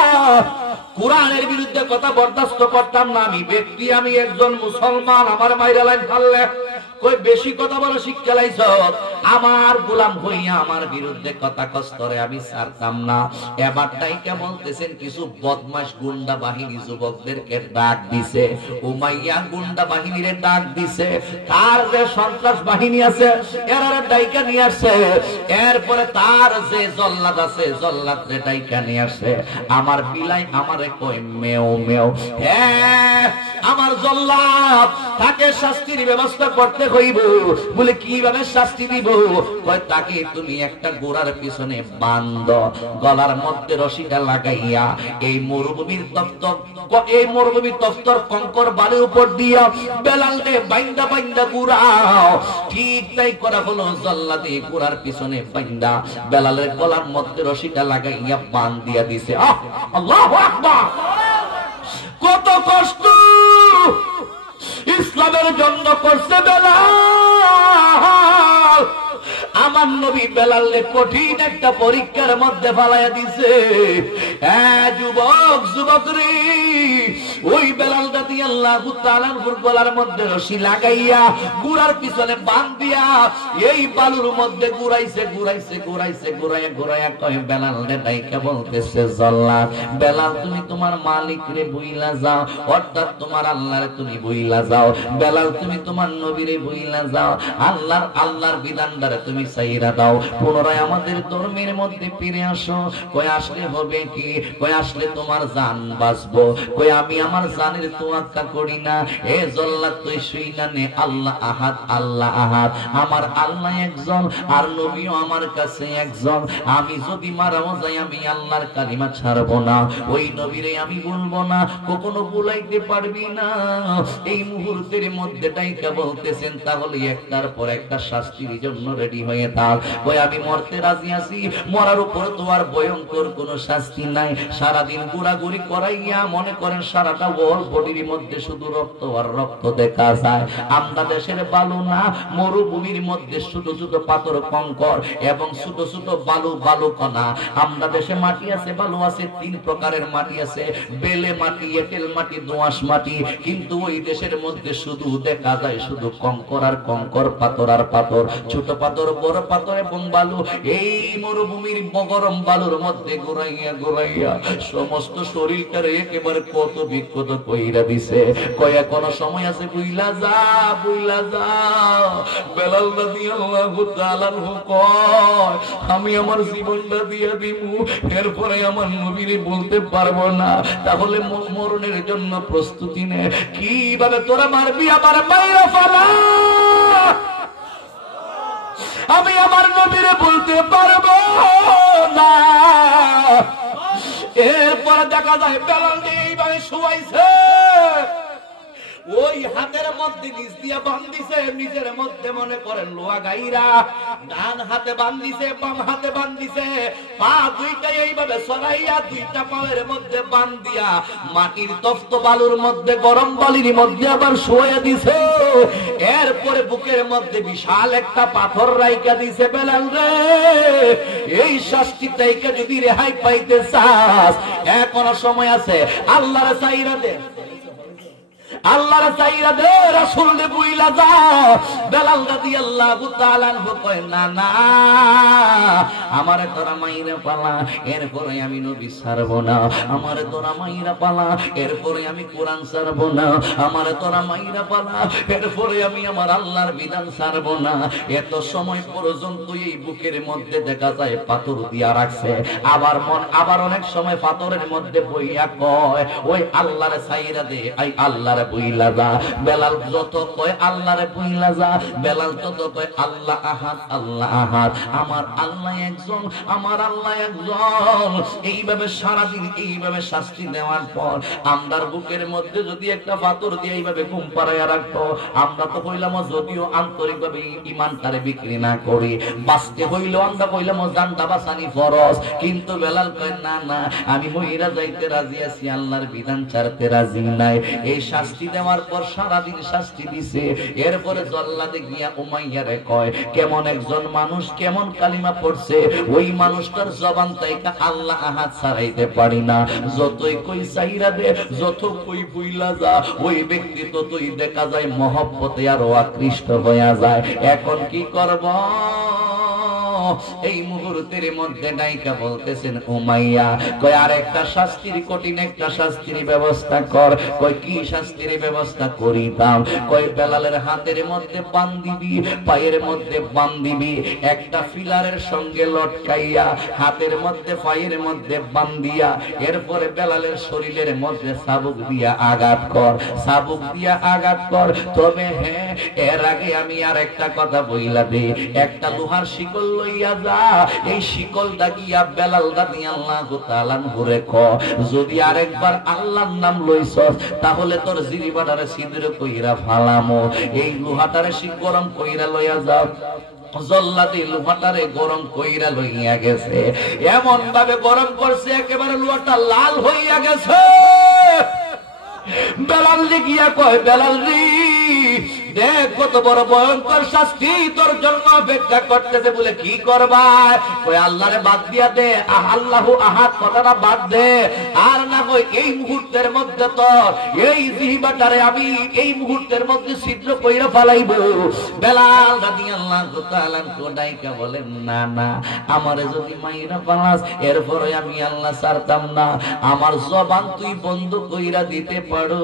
কোরআনের বিরুদ্ধে কথা বরদাস্ত করতাম না। আমি ব্যক্তি, আমি একজন মুসলমান, আমার মাইরা লাইন ফাললে কই বেশি কথা বলা শিক্ষা লাইছ, আমার গোলাম হইয়া আমার বিরুদ্ধে কথা কস্তরে আমি ছাড়তাম না। এবারটাই কেমন বলতেছেন, কিছু বদমাশ গুন্ডা বাহিনী যুবকদেরকে ডাক দিছে, উমাইয়া গুন্ডা বাহিনীরে ডাক দিছে, তার যে সন্ত্রাস বাহিনী আছে এরা ডাইকা নিয়ে আসছে। এরপরে তার যে জল্লাদ আছে জল্লাদরে ডাইকা নিয়ে আসছে। আমার বিলাই আমারে কই মেও মেও, হ্যাঁ আমার জল্লাদ, তাকে শাস্তির ব্যবস্থা করতে হইব। বলে কিভাবে শাস্তি দিব? কয় তাকে তুমি একটা ঘোড়ার পিছনে বান্ধ, গলার মধ্যে রশিটা লাগাইয়া এই মরুভূমির তপ্তর কঙ্কর বালির উপর দিয়া বেলালকে বাইন্দা বাইন্দা ঘুরাও। ঠিক তাই করা হলো। জল্লাদে ঘোড়ার পিছনে বাইন্দা বেলালের গলার মধ্যে রশিটা লাগাইয়া বান দিয়া দিছে। আল্লাহু আকবার! কত কষ্ট ইসলামের জন্য করছে বেলাল। আমার নবী বেলালে কঠিন একটা পরীক্ষার মধ্যে ফালাইয়া দিছে। যুবক যুবক রে, ওই বেলাল রাদিয়াল্লাহু তাআলার গলার মধ্যে রশি লাগাইয়া ঘোড়ার পিছনে বাঁধ দিয়া এই বালুর মধ্যে ঘুরাইছে ঘুরাইছে ঘুরাইছে ঘুরাইয়া ঘুরাইয়া কয় বেলাল রে ডাইকা বলতেছে, জল্লাদ বেলাল তুমি তোমার মালিক রে ভুইলা যাও, অর্থাৎ তোমার আল্লাহ রে তুমি ভুইলা যাও। বেলাল তুমি তোমার নবীরে ভুইলা যাও, আল্লাহর বিধানটারে তুমি সাইরা দাও, পুনরায় আমাদের ধর্মের মধ্যে ফিরে আসো। কই আসলে হবে কি? কই আসলে তোমার জান বাঁচবো। কই আমি আমার জানের তোমাক রক্ষা করি না। এ জল্লাদ তুই শুই না নে, আল্লাহ আহাদ, আল্লাহ আহাদ। আমার আল্লাহ একজন, আর নবীও আমার কাছে একজন। আমি যদি মারাও যাই, আমি আল্লাহর কালিমা ছাড়বো না, ওই নবীরে আমি বলবো না। কখনো ভুলাইতে পারবি না। এই মুহূর্তের মধ্যে ডাইকা বলতেছেন, তাহলে একটার পর একটা শাস্তির জন্য রেডি হয়ে থাক। ওই আমি মরতে রাজি আছি, মরার উপর তো আর ভয়ঙ্কর কোন শাস্তি নাই। সারাদিন ঘোরাঘুরি করাইয়া মনে করেন সারাটা ওর বডির মধ্যে শুধু রক্ত আর রক্ত দেখা যায়। আমরা দেশের বালু না, মরুভূমির মধ্যে ছোট ছোট পাথর কঙ্কর এবং ছোট ছোট বালু বালু কণা। আমরা দেশে মাটি আছে, বালু আছে, তিন প্রকারের মাটি আছে, বেলে মাটি, এঁটেল মাটি, দোআঁশ মাটি। কিন্তু ওই দেশের মধ্যে শুধু দেখা যায় শুধু কঙ্কর আর কঙ্কর, পাথর আর পাথর, ছোট পাথর, বড় পাথর এবং বালু। এই মরুভূমির গরম বালুর মধ্যে ঘুরাইয়া ঘুরাইয়া সমস্ত শরীরটারে একেবারে কত বিক্ষত কইরা দিছে। কয়া কোন সময় আছে, বুইলা যা, বুইলা যা। বেলাল রাদিয়াল্লাহু তাআলা আনহু কয়, আমি আমার জীবনটা দিয়া দিমু, এরপরে আমার নবীরে বলতে পারবো না। তাহলে মরণের জন্য প্রস্তুতি নে। কিভাবে তোরা মারবি? আমার মাইরা ফালা, আমি আমার নবীরে বলতে পারবো না। এরপর দেখা যায় বেলাল এইভাবে শুয়াইছে, ওই হাতের মধ্যে নিচ দিয়ে বান্ধিছে, নিজের মধ্যে মনে করেন লোহা গাইরা, ডান হাতে বান্ধিছে, বাম হাতে বান্ধিছে, পা দুইটা এইভাবে সরাইয়া দুইটা পায়ের মধ্যে বান্ধিয়া মাটির তপ্ত বালুর মধ্যে, গরম বালির মধ্যে আবার শুয়ে দিছে। এরপরে বুকের মধ্যে বিশাল একটা পাথর রাইকা দিছে। বেলাল রে, এই শাস্তি থেকে যদি রেহাই পাইতে চাস, এখনো সময় আছে, আল্লাহর চাইরা দে, আল্লাহর চাইরা দে, রাসূল বুইলা যা। বেলাল রাদিয়াল্লাহু তাআলা আনহু কয়, না না, আমারে তোরা মাইরা পালা, এরপরে আমি নবী ছাড়বো না। আমারে তোরা মাইরা পালা, এরপরে আমি কোরআন ছাড়বো না। আমারে তোরা মাইরা পালা, এরপরে আমি আমার আল্লাহর বিধান ছাড়বো না। এত সময় পর্যন্ত এই বুকের মধ্যে দেখা যায় পাথর দিয়া রাখছে। আবার অনেক সময় পাথরের মধ্যে বইয়া কয়, ওই আল্লাহরে ছাইরা দে, আই আল্লাহরে বুইলা যা। বেলাল যত কয় আল্লাহরে বুইলা যা, বেলাল তত কয় আল্লাহ আহাদ, আল্লাহ আহাদ। আমার আল্লাহ একজন, আমার আল্লাহ একজন। এইভাবে সারাদিন এইভাবে শাস্তি দেওয়ার পর আমরার বুকের মধ্যে যদি একটা পাথর দিয়ে এইভাবে ঘুম পাড়াইয়া রাখতো, আমরা তো কইলাম যদিও আন্তরিকভাবে ইমানটারে বিক্রি না করি, বাঁচতে হইলেও আমরা কইলাম জানটা বাঁচানি ফরজ। কিন্তু বেলাল কয়, না না, আমি মহিরা যাইতে রাজি আছি, আল্লাহর বিধান ছাড়তে রাজি নাই। এই শাস্তি দেওয়ার পর সারাদিন শাস্তি দিছে। এরপরে জল্লাদে গিয়া উমাইয়ারে কয়, কেমন একজন মানুষ কেমন কালিমা পড়ছে, ওই মানুষটার জবান থেকে আল্লাহ আহাদ ছাড়াইতে পারি না। যতই কই চাইরা দে, যত কই বুইলা যা, ওই ব্যক্তি ততই দেখা যায় মহব্বতে আরো আকৃষ্ট হইয়া যায়। এখন কি করব? এই মুহূর্তের মধ্যে নায়িকা বলতেছেন, উমাইয়া কয়, আর একটা শাস্তির, কঠিন একটা শাস্তির ব্যবস্থা কর। কয়, কি শাস্তির ব্যবস্থা করিতাম? কয়, বেলালের হাতের মধ্যে বান দিবি, পায়ের মধ্যে বান দিবি, একটা ফিলারের সঙ্গে লটকাইয়া হাতের মধ্যে পায়ের মধ্যে বান দিয়া, এরপরে বেলালের শরীরের মধ্যে চাবুক দিয়া আঘাত কর, চাবুক দিয়া আঘাত কর। তবে হ্যাঁ, এর আগে আমি আর একটা কথা বইলা দে, একটা লোহার শিকল লইয়া যা, এই শিকলটা গিয়া বেলাল রাদিয়াল্লাহু তাআলা ঘুরে ক, যদি আরেকবার আল্লাহর নাম লইছস, তাহলে তোর জিরিবাটারে ছিদ্র কইরা ফালামো। এই লোহাটারে গরম কইরা লইয়া যাও। জল্লাদি লোহাটারে গরম কইরা লইয়া গেছে, এমন ভাবে গরম করছে একেবারে লোহাটা লাল হইয়া গেছে। বেলাল গিয়া কয়, বেলাল রে, দেখ কত বড় ভয়ঙ্কর শাস্তি তোর জন্য অপেক্ষা করতেছে। বলে, কি করবা? কই, আল্লাহরে বাদ দিয়া দে, আল্লাহু আহাদ কথাটা বাদ দে। আর না কই, এই মুহূর্তের মধ্যে তোর এই জিহ্বাটারে আমি এই মুহূর্তের মধ্যে ছিদ্র কইরা ফালাইব। বেলাল রাদিয়াল্লাহু তাআলা কোডাইকা বলেন, না না, আমারে যদি মাইরা ফালাস, এরপরে আমি আল্লাহ ছাড়তাম না। আমার জবান তুই বন্ধ কইরা দিতে পারো,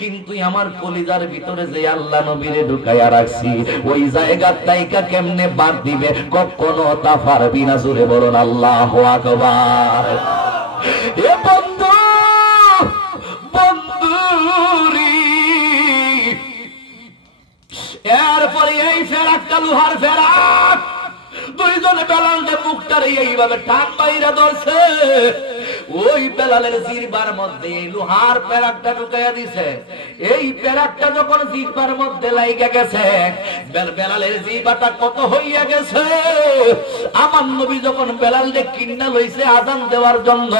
কিন্তু আমার কলিজার ভিতরে যে আল্লাহ নবীরে ঢুকাইয়া রাখছি, ওই জায়গা তাইকা কেমনে বাদ দিবে? কখনো তা পারবি না। জোরে বলুন আল্লাহু আকবার। এ বন্ধু, এইভাবে টান বাইরা ধরছে, ওই বেলালের জিহ্বার মধ্যে লোহার প্যারাকটা ঢুকাইয়া দিছে। এই প্যারাকটা যখন জিহ্বার মধ্যে লাইগা গেছে, বেলালের জিহ্বাটা কত হইয়া গেছে। আমার নবী যখন বেলালকে কিন্না লইছে আযান দেওয়ার জন্য,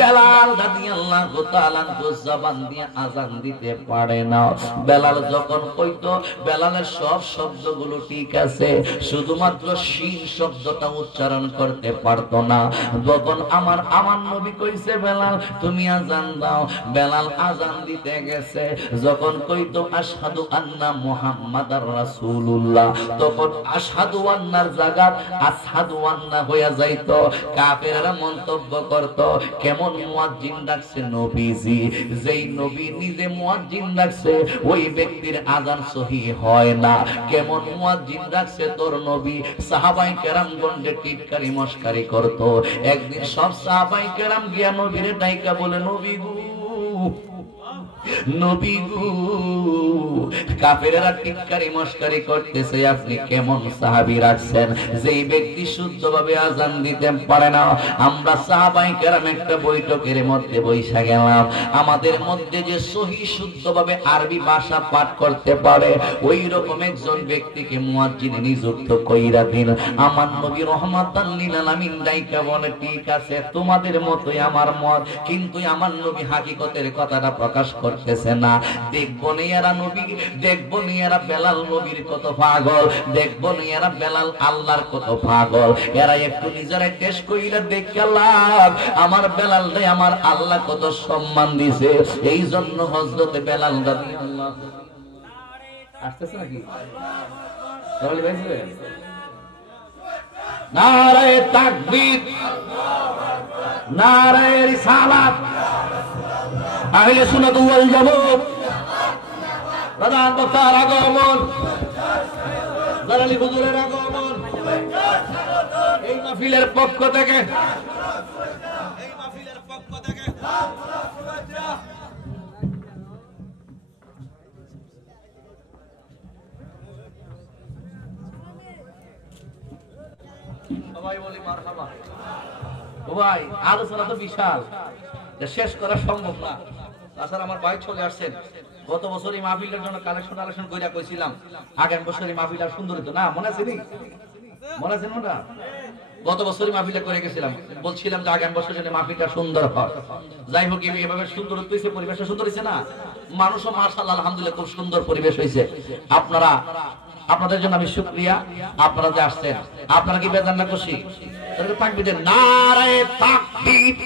বেলাল রাদিয়াল্লাহু তাআলা জবান দিয়ে আযান দিতে পারে না। বেলাল যখন কইতো, বেলালের সব শব্দগুলো ঠিক আছে, শুধুমাত্র শিন শব্দটা উচ্চারণ করতে পারতো না। যখন আমার নবী কইছে বেলাল তুমি আযান দাও, বেলাল আযান দিতে গেছে। যখন কইতো আশহাদু আন্না মুহাম্মাদার রাসূলুল্লাহ, তখন আশহাদু আন্নার জায়গা আশহাদু আন্না হইয়া যাইতো। কাফেররা মন্তব্য করত, কেমন মুয়াজ্জিন ডাকছে নবীজি, যেই নবী নিজে মুয়াজ্জিন ডাকছে ওই ব্যক্তির আযান সহিহ হয় না। কেমন মুয়াজ্জিন ডাকছে তোর নবী। সাহাবায়ে কেরামগণকে টিটকারি মস্কারি করত। একদিন সব সাহাবায়ে কেরাম গিয়া নবীরে ডাইকা বলে, নবী গো, নবী গো, কাফেররা টিটকারি মস্কারি করতেছে, আপনি কেমন সাহাবী রাখছেন যেই ব্যক্তি শুদ্ধভাবে আযান দিতে পারে না। আমরা সাহাবায়ে কেরাম একটা বৈঠকের মধ্যে বৈশা গেলাম, আমাদের মধ্যে যে সহি শুদ্ধভাবে আরবি ভাষা পাঠ করতে পারে ওই রকম একজন ব্যক্তিকে মুয়াজ্জিনে নিযুক্ত কইরা দিন। আমার নবী রহমাতাল লিল আলামিন ডাইকা বলে, ঠিক আছে তোমাদের মতোই আমার মত, কিন্তু আমার নবী হাকিকতের কথাটা প্রকাশ করতেছে না। দেখবো না এরা নবী, দেখবো না এরা বেলাল নবীর কত পাগল, দেখবো না এরা বেলাল আল্লাহর কত পাগল। এরা একটু নিজেরা টেস্ট কইরা দেখলাম আমার বেলাল রে আমার আল্লাহ কত সম্মান দিছে। এই জন্য হযরতে বেলাল রাদিয়াল্লাহু আসতেছে নাকি তাহলে ভাইছে নারায়ে তাকবীর, নারায়ে রিসালাত, আহলে সুন্নাত ওয়াল জামাত, প্রধান বক্তার আগমন, দালালি হুজুরের আগমন, এই মাহফিলের পক্ষ থেকে সবাই বলি মারহাবা। ও ভাই, আলোচনা তো বিশাল, শেষ করা সম্ভব না। তাছাড়া আমার ভাই চলে আসছেন, গত বছর এই মাহফিলের জন্য কালেকশন কইরা কইছিলাম আগের বছর এই মাহফিল আর সুন্দর হতো না, মনে আছে নি? মনে আছে না? গত বছরই মাহফিলটা করে গেছিলাম, বলছিলাম যে আগামী বছর যেন মাহফিলটা সুন্দর হয়। যাই হোক, এভাবে সুন্দর হইছে, পরিবেশটা সুন্দর হইছে না, মানুষও মাশাআল্লাহ আলহামদুলিল্লাহ খুব সুন্দর পরিবেশ হইছে। আপনাদের জন্য আমি শুকরিয়া, আপনারা যে আসছেন। আপনারা কি বেজান না খুশি? তাহলে তাকবীর, নারায়ে তাকবীর।